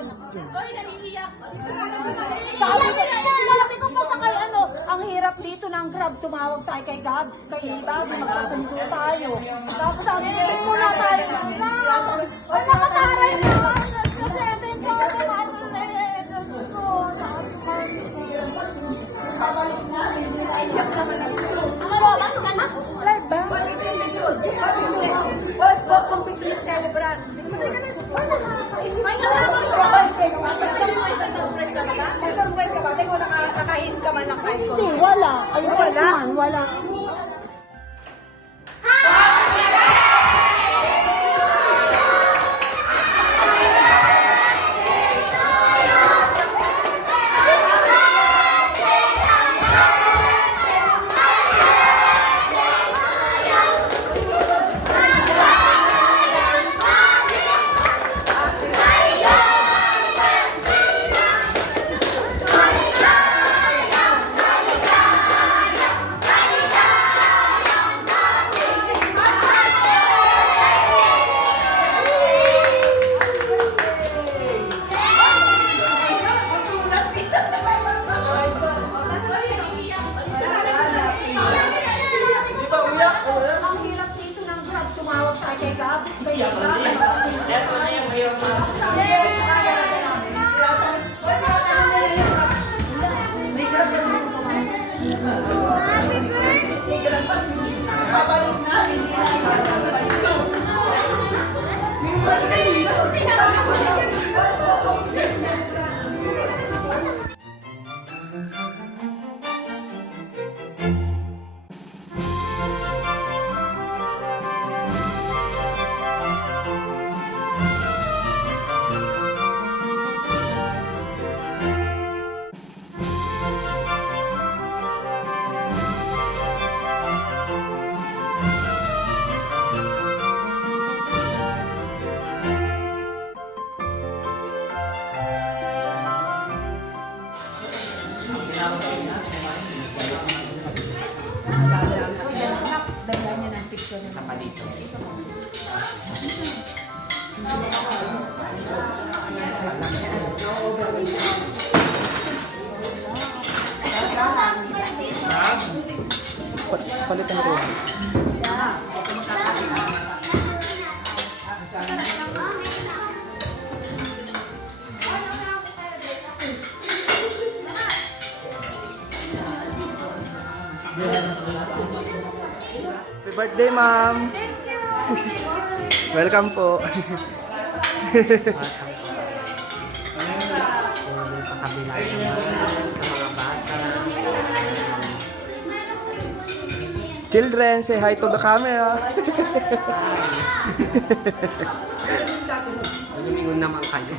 Ay, naiiyak. Sabi ko pa sa kay ano, ang hirap dito ng Grab, tumawag tayo kay Gab, kay Bobby, magkasundo tayo. Tapos sabi niya, muna tayo ng Grab. Ay, nakataray na. Sa 7,000 ano na eh. Diyos ko. Babalik na. Naiiyak naman na sila. Ano ka na? Live ba? What completely celebrant? Hindi, wala. Ayun, wala. Ang hirap dito ng Grab, tumawag tayo kay Gab, kay Palitan ko yan. Happy birthday, ma'am! Welcome po. Sa kabila naman, sa mga bata. Children, say hi to the camera. Lumingon naman kayo.